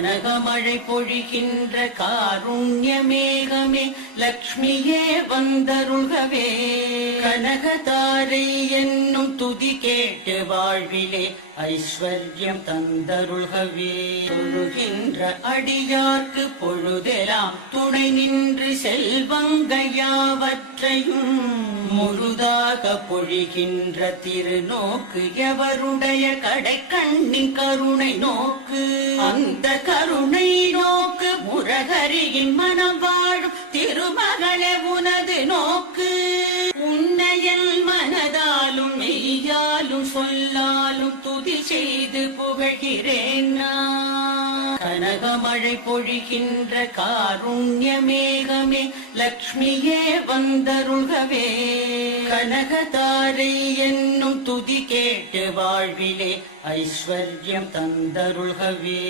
கனகமழை பொழிகின்ற காருண்ய மேகமே லக்ஷ்மியே வந்தருள்கவே. கனகதாரை என்னும் துதி கேட்டு வாழ்விலே ஐஸ்வர்யம் தந்தருள்கவே. தொழுகின்ற அடியார்க்கு பொழுதெல்லாம் துணை நின்று செல்வங்கையாவற்றையும் முழுதாக பொழிகின்ற திருநோக்கு எவருடைய கடை கண்ணின் கருணை நோக்கு. அந்த கருணை நோக்கு முரகரியின் மனம் வாழும் திருமகளே உனது நோக்கு. உன்னையல் மனதாலும் மெய்யாலும் சொல்லாலும் துதி செய்து புகழ்கிறேன் நான். கனகமழை பொழிகின்ற காருண்ய மேகமே லக்ஷ்மியே வந்தருள்கவே. கனகதாரை என்னும் துதி கேட்டு வாழ்விலே ஐஸ்வர்யம் தந்தருள்கவே.